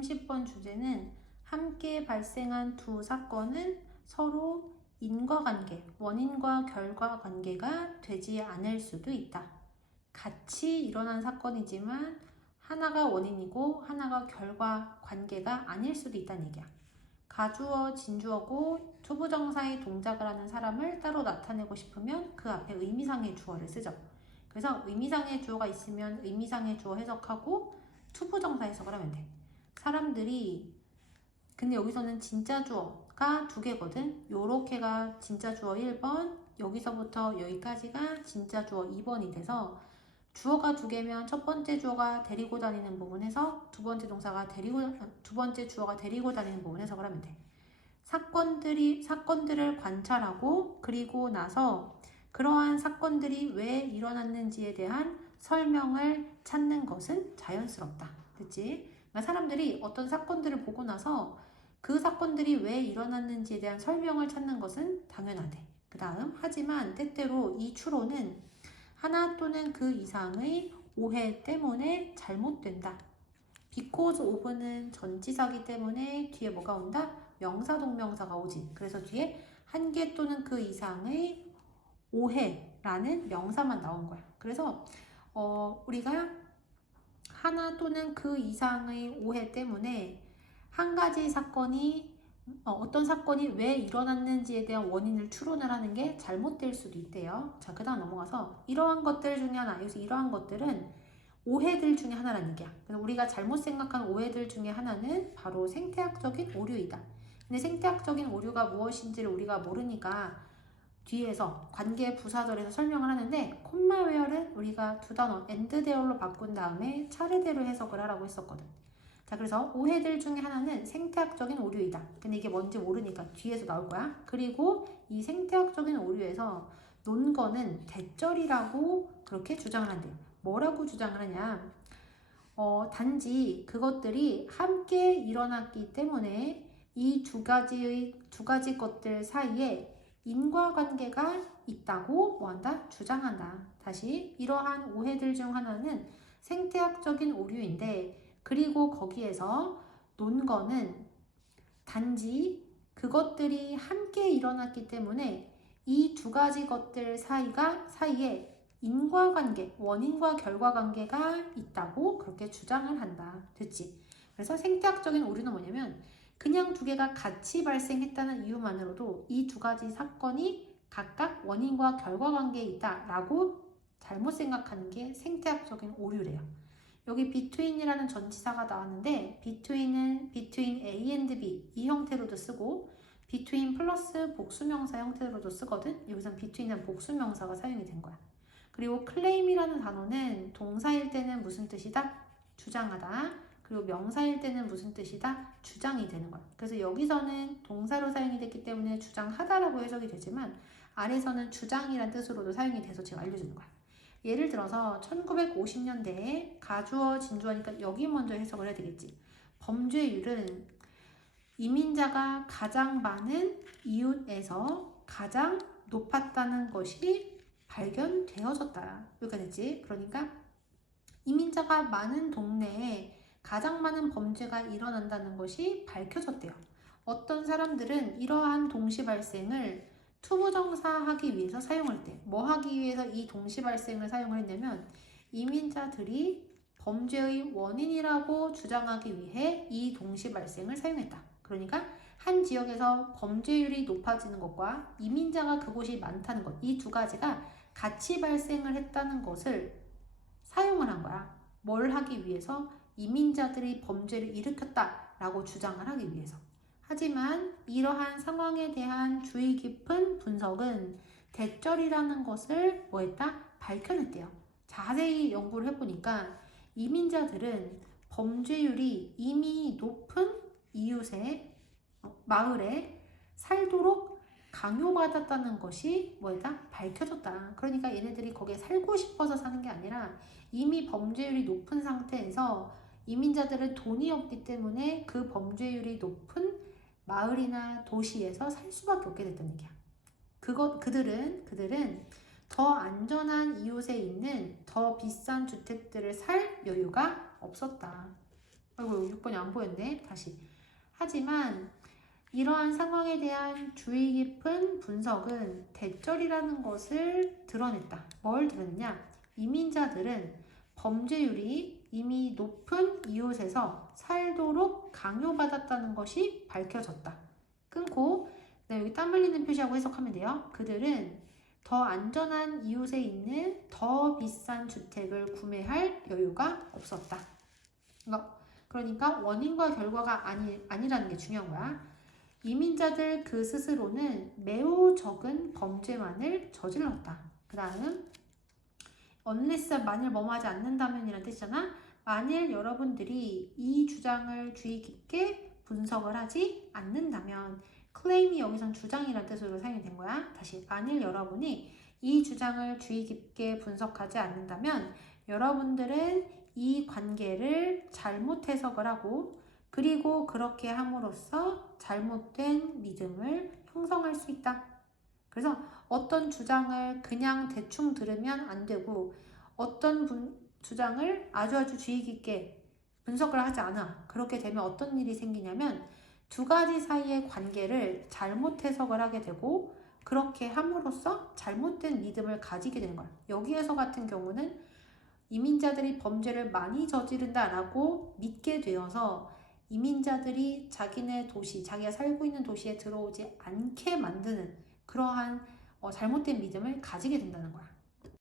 30번 주제는 함께 발생한 두 사건은 서로 인과관계, 원인과 결과 관계가 되지 않을 수도 있다. 같이 일어난 사건이지만 하나가 원인이고 하나가 결과 관계가 아닐 수도 있다는 얘기야. 가주어, 진주어고 투부정사의 동작을 하는 사람을 따로 나타내고 싶으면 그 앞에 의미상의 주어를 쓰죠. 그래서 의미상의 주어가 있으면 의미상의 주어 해석하고 투부정사 해석을 하면 돼. 사람들이 근데 여기서는 진짜 주어가 두 개거든. 요렇게가 진짜 주어 1번, 여기서부터 여기까지가 진짜 주어 2번이 돼서 주어가 두 개면 첫 번째 주어가 데리고 다니는 부분에서 두 번째 주어가 데리고 다니는 부분 해석을 하면 돼. 사건들을 관찰하고 그리고 나서 그러한 사건들이 왜 일어났는지에 대한 설명을 찾는 것은 자연스럽다. 됐지? 그러니까 사람들이 어떤 사건들을 보고 나서 그 사건들이 왜 일어났는지에 대한 설명을 찾는 것은 당연하대. 그 다음, 하지만 때때로 이 추론은 하나 또는 그 이상의 오해 때문에 잘못된다. because of는 전치사기 때문에 뒤에 뭐가 온다? 명사 동명사가 오지. 그래서 뒤에 한 개 또는 그 이상의 오해라는 명사만 나온 거야. 그래서 우리가 하나 또는 그 이상의 오해 때문에 한 가지 사건이 어떤 사건이 왜 일어났는지에 대한 원인을 추론을 하는 게 잘못될 수도 있대요. 자, 그 다음 넘어가서 이러한 것들 중에 하나, 여기서 이러한 것들은 오해들 중에 하나라는 얘기야. 그래서 우리가 잘못 생각한 오해들 중에 하나는 바로 생태학적인 오류이다. 근데 생태학적인 오류가 무엇인지를 우리가 모르니까 뒤에서 관계 부사절에서 설명을 하는데 콤마웨어는 우리가 두 단어 and there로 바꾼 다음에 차례대로 해석을 하라고 했었거든. 자, 그래서 오해들 중에 하나는 생태학적인 오류이다. 근데 이게 뭔지 모르니까 뒤에서 나올 거야. 그리고 이 생태학적인 오류에서 논거는 대절이라고 그렇게 주장을 한대요. 뭐라고 주장을 하냐? 단지 그것들이 함께 일어났기 때문에 이 두 가지 것들 사이에 인과관계가 있다고 뭐한다? 주장한다. 다시 이러한 오해들 중 하나는 생태학적인 오류인데 그리고 거기에서 논거는 단지 그것들이 함께 일어났기 때문에 이 두 가지 것들 사이에 인과관계, 원인과 결과관계가 있다고 그렇게 주장을 한다. 됐지? 그래서 생태학적인 오류는 뭐냐면 그냥 두 개가 같이 발생했다는 이유만으로도 이 두 가지 사건이 각각 원인과 결과관계에 있다라고 잘못 생각하는 게 생태학적인 오류래요. 여기 between이라는 전치사가 나왔는데 between은 between A and B 이 형태로도 쓰고 between 플러스 복수명사 형태로도 쓰거든. 여기선 between은 복수명사가 사용이 된 거야. 그리고 claim이라는 단어는 동사일 때는 무슨 뜻이다? 주장하다. 그리고 명사일 때는 무슨 뜻이다? 주장이 되는 거야. 그래서 여기서는 동사로 사용이 됐기 때문에 주장하다라고 해석이 되지만 아래서는 주장이란 뜻으로도 사용이 돼서 지금 알려주는 거야. 예를 들어서 1950년대에 가주어, 진주어니까 여기 먼저 해석을 해야 되겠지. 범죄율은 이민자가 가장 많은 이웃에서 가장 높았다는 것이 발견되어졌다. 여기까지 됐지? 그러니까 이민자가 많은 동네에 가장 많은 범죄가 일어난다는 것이 밝혀졌대요. 어떤 사람들은 이러한 동시 발생을 투부정사 하기 위해서 사용할 때 뭐 하기 위해서 이 동시 발생을 사용을 했냐면 이민자들이 범죄의 원인이라고 주장하기 위해 이 동시 발생을 사용했다. 그러니까 한 지역에서 범죄율이 높아지는 것과 이민자가 그곳이 많다는 것, 이 두 가지가 같이 발생을 했다는 것을 사용을 한 거야. 뭘 하기 위해서? 이민자들이 범죄를 일으켰다라고 주장을 하기 위해서. 하지만 이러한 상황에 대한 주의 깊은 분석은 대절이라는 것을 뭐했다? 밝혀냈대요. 자세히 연구를 해보니까 이민자들은 범죄율이 이미 높은 이웃의 마을에 살도록 강요받았다는 것이 뭐였다? 밝혀졌다. 그러니까 얘네들이 거기에 살고 싶어서 사는 게 아니라 이미 범죄율이 높은 상태에서 이민자들은 돈이 없기 때문에 그 범죄율이 높은 마을이나 도시에서 살 수밖에 없게 됐다는 얘기야. 그들은 더 안전한 이웃에 있는 더 비싼 주택들을 살 여유가 없었다. 아이고 6번이 안 보였네. 다시. 하지만 이러한 상황에 대한 주의 깊은 분석은 대절이라는 것을 드러냈다. 뭘 드러냈냐? 이민자들은 범죄율이 이미 높은 이웃에서 살도록 강요받았다는 것이 밝혀졌다. 끊고 여기 땀 흘리는 표시하고 해석하면 돼요. 그들은 더 안전한 이웃에 있는 더 비싼 주택을 구매할 여유가 없었다. 그러니까 원인과 결과가 아니라는 게 중요한 거야. 이민자들 그 스스로는 매우 적은 범죄만을 저질렀다. 그 다음 unless 만일 뭐뭐 하지 않는다면 이란 뜻이잖아. 만일 여러분들이 이 주장을 주의 깊게 분석을 하지 않는다면 claim이 여기선 주장이라는 뜻으로 사용이 된 거야. 다시 만일 여러분이 이 주장을 주의 깊게 분석하지 않는다면 여러분들은 이 관계를 잘못 해석을 하고 그리고 그렇게 함으로써 잘못된 믿음을 형성할 수 있다. 그래서 어떤 주장을 그냥 대충 들으면 안 되고 어떤 주장을 아주 주의 깊게 분석을 하지 않아. 그렇게 되면 어떤 일이 생기냐면 두 가지 사이의 관계를 잘못 해석을 하게 되고 그렇게 함으로써 잘못된 믿음을 가지게 되는 거야. 여기에서 같은 경우는 이민자들이 범죄를 많이 저지른다라고 믿게 되어서 이민자들이 자기네 도시, 자기가 살고 있는 도시에 들어오지 않게 만드는 그러한 잘못된 믿음을 가지게 된다는 거야.